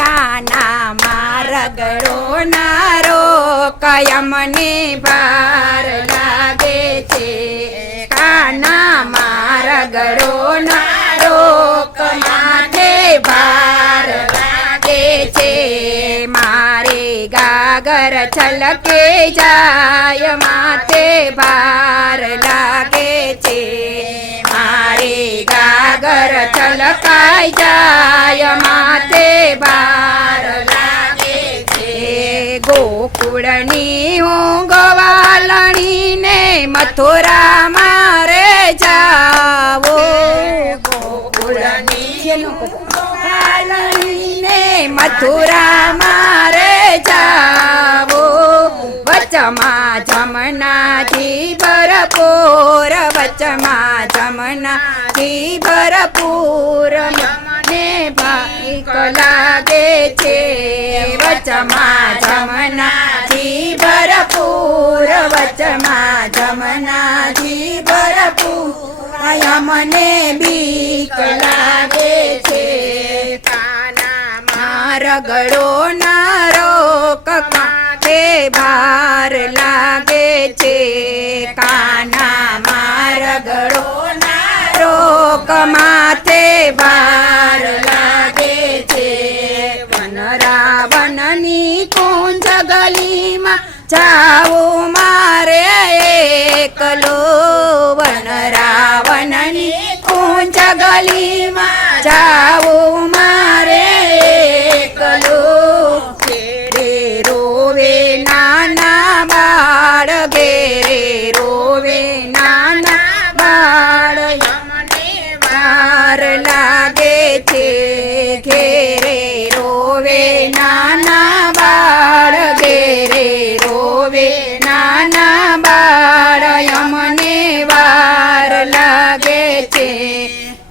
કાના મારગડો નારો કયમને ભાર લાગે છે. કાના મારગડો નારો કમાથે ભાર લાગે છે. મારે ગાગર છલકે જાય માથે ભાર લાગે છે. મારે ગાગર છલકાઈ જાય માથે ભાર લાગે છે. ગોકુળની હું ગવાલણીને મથુરા મારે જાવો. ગોકુળની ગવાલણીને મથુરા મારે જાવો. વચમાં જમનાથી ભરપૂર વચમાં જમનાથી ભરપૂર મને ભાઈક લાગે છે. વચમાં જમનાથી ભરપૂર વચમાં જમનાથી ભરપૂર મને બીક લાગે છે. કાના મારગડો નારો કકાથે ભાર લાગે છે. કાના મારગડો નારો કમાથે ભાર લાગે છે. વન રાવણની કુંજ ગલીમાં જાવું મારે એકલો. વન રાવણની કુંજ ગલીમાં જાવું મારે એકલો. ઘેરે રોવે નાના બાળ ઘેરે રોવે નાના બાળ યમને વાર લાગે છે. ઘેરે રોવે નાના બાળ ઘેરે રોવે નાના બાળ યમને વાર લાગે છે.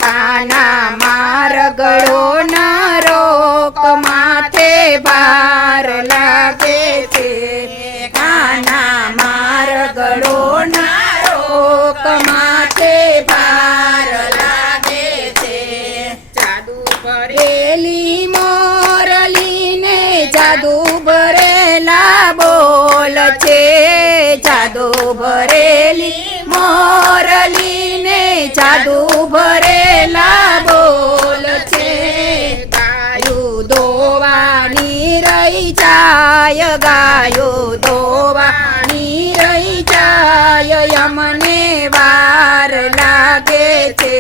કાના મારગડો નારો કમાથે ભાર લાગે છે. કાના મારગડો નારો કમાથે ભાર લાગે છે. જાદુ ભરેલી મોરલીને જાદુ ભરેલા બોલ છે. જાદુ ભરેલી મોરલીને જાદુ ભરેલા બોલ છે. ગાયું દોવાની રહી જાય ગાયું દોવાની રહી જાય યમને વાર લાગે છે.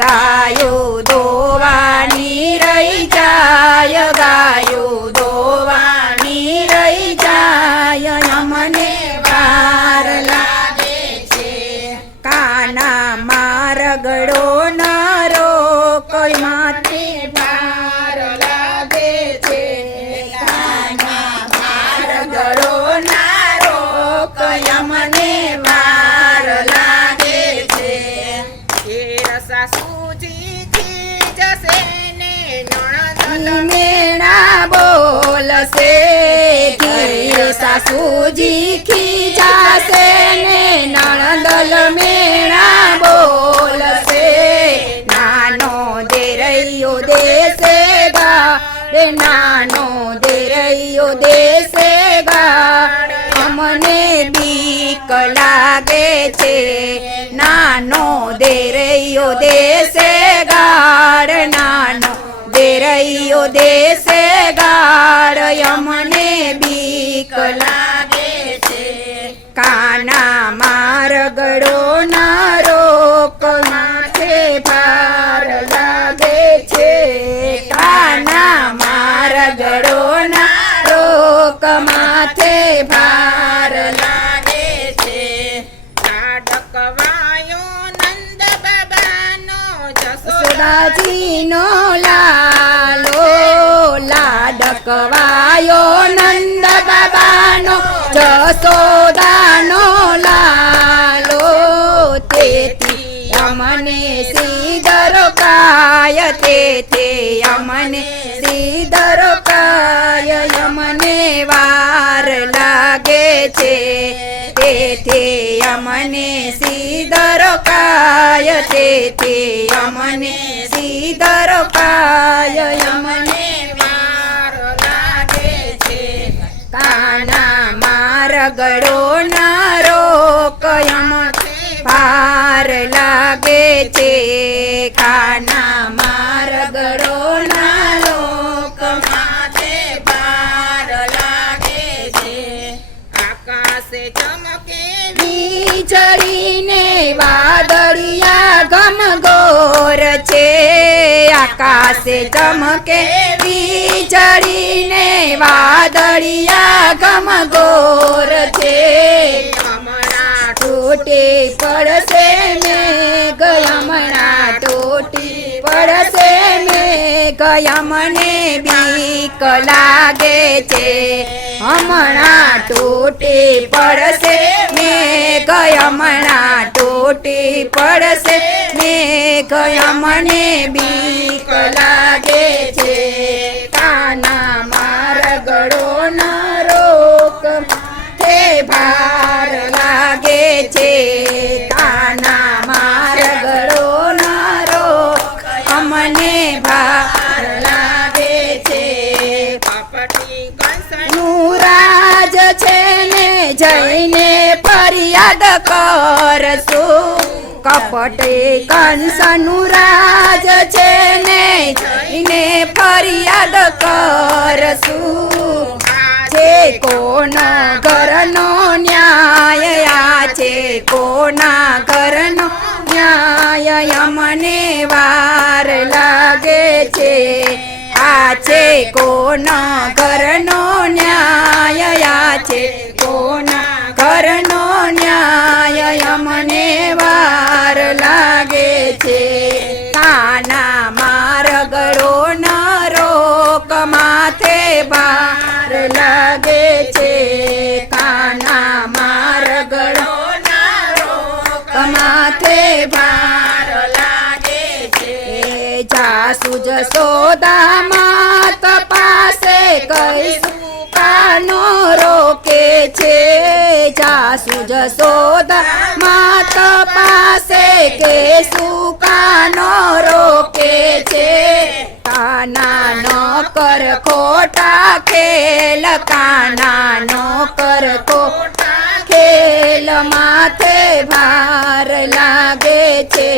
ગાયું દોવાની રહી જાય ગાયું દોવાની રહી જાય યમને વાર લાગે છે. કાના મારગડો નારો કોઈ માથે ભાર લાગે છે. કાના મારગડો નારો કયા મને વાર લાગે છે. ઘેર સાસુજી ખીજશે ને નણંદ મેણા બોલશે. ઘેર સાસુજી ખીજાશે ને નણંદલ મેણા બોલશે. નાનો દેરૈયો દેશે ગાડ નાનો દેરૈયો દેશે ગાડ અમને બીક લાગે છે. નાનો દેરૈયો દેશે ગાડ નાનો દેરૈયો દેશે ગાડ અમને બીક લાગે છે. કાના મારગડો નારો કમાથે ભાર લાગે છે. કાના મારગડો નારો કમાથે ભાર લાગે છે. લાડકવાયો નંદ બાબાનો જસોદાજીનો લાલો. લાડકવાયો નંદ બાબાનો જસોદાનો લાલો. તેથી અમને સીધરો કાય તેથી અમને સીધરો કાય યમને વાર લાગે છે. તેથી અમને સીધરો કાય તેથી અમને સીધરો કાય યમને ગળો ના રોક અમને ભાર લાગે છે કાના મારા ગળો ના રોક માથે ભાર લાગે છે આકાશે ચમકે વીજળીને વાદળિયા ઘનઘોર છે આકાશે ચમકે વીજળીને વાદળિયા ઘનઘોર છે હમણાં તૂટી પડશે મેઘ હમણાં તૂટી પડશે મેઘ મને બીક લાગે છે હમણાં તૂટી પડશે મેઘ હમણાં તૂટી પડશે મેઘ મને બીક લાગે છે કાના મારા ગળો ના રોક તે ભાર લાગે છે કાના મારા ગળો ના રોક અમને ભાર લાગે છે કપટી કંસનું નું રાજ છે ને જઈને ફરિયાદ કરશું કપટે કંસનું રાજ છે ને જઈને ફરિયાદ કરશું છે કોનો ઘરનો ન્યાય આ છે કોના ઘરનો ન્યાય મને વાર લાગે છે આ છે કોના ઘરનો ન્યાય આ છે કોના ઘરનો ન્યાય મને વાર લાગે છે કાના માર ગળો ના રોક માથે ભાર લાગે છે કાના માર ગળો ના રોક માથે ભાર લાગે છે જાસુ જસોદામાં તપાસે કહીશું કાનો રોકે છે જાસુ જસોદામાં તપાસે કે સુકાનો રોકે છે કાના નો કર ખોટા ખેલ કાના નો કર ખોટા ખેલ માથે ભાર લાગે છે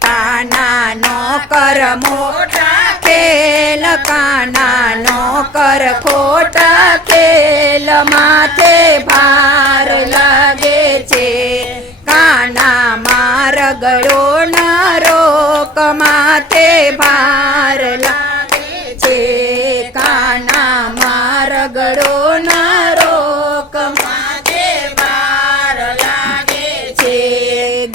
કાના નો કર મોટા ખેલ કાના નો કર ખોટા ખેલ માથે ભાર લાગે છે કાના માર ગળો ના રોક માથે ભાર લાગે છે કાના માર ગળો ના રોક માથે ભાર લાગે છે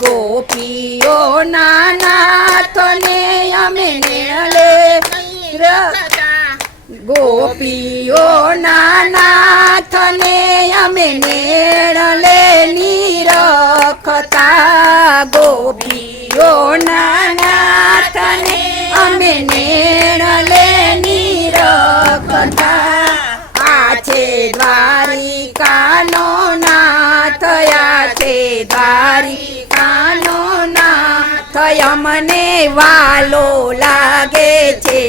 ગોપીઓ નાથને અમે નેળે ગોપીઓ નાથને અમે નેળલે નીરખતા ગોપીઓ નાથને અમે નેળલે નીરખતા આ છે દ્વારિકાનો નાથ આ છે દ્વારિકાનો નાથ અમને વાલો લાગે છે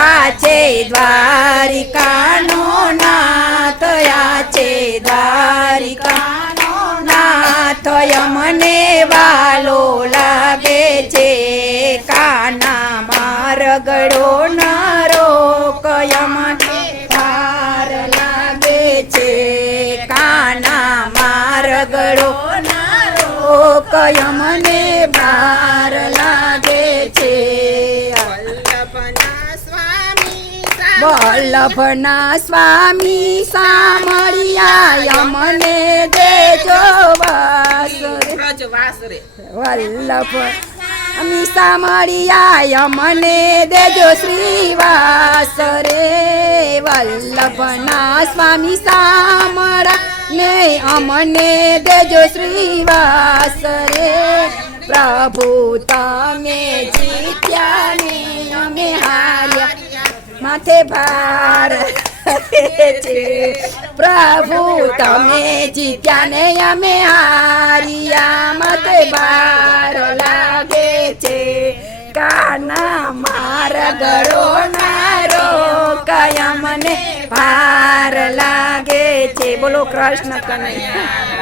આ છે દ્વારિકાનો નાથ આ છે દ્વારિકાનો નાથ અમને વાલો લાગે છે કાના માર ગળો ના રોક અમને ભાર લાગે છે કાના માર ગળો ના રોક અમને ભાર લાગે છે વલ્લભના સ્વામી સામળિયા અમને દેજો વાસ વાસરે વલ્લભ અમી સામળિયા અમને દેજો શ્રીવાસ રે વલ્લભના સ્વામી સામળા ને અમને દેજો શ્રીવાસ રે પ્રભુ તમે જીત્યા ને અમે હાર્યા માથે ભાર છે પ્રભુ તમે જીત્યા ને અમે હાર્યા માથે ભાર લાગે છે કાના માર ગળો ના રોકાયા મને ભાર લાગે છે છે. બોલો કૃષ્ણ કનૈયા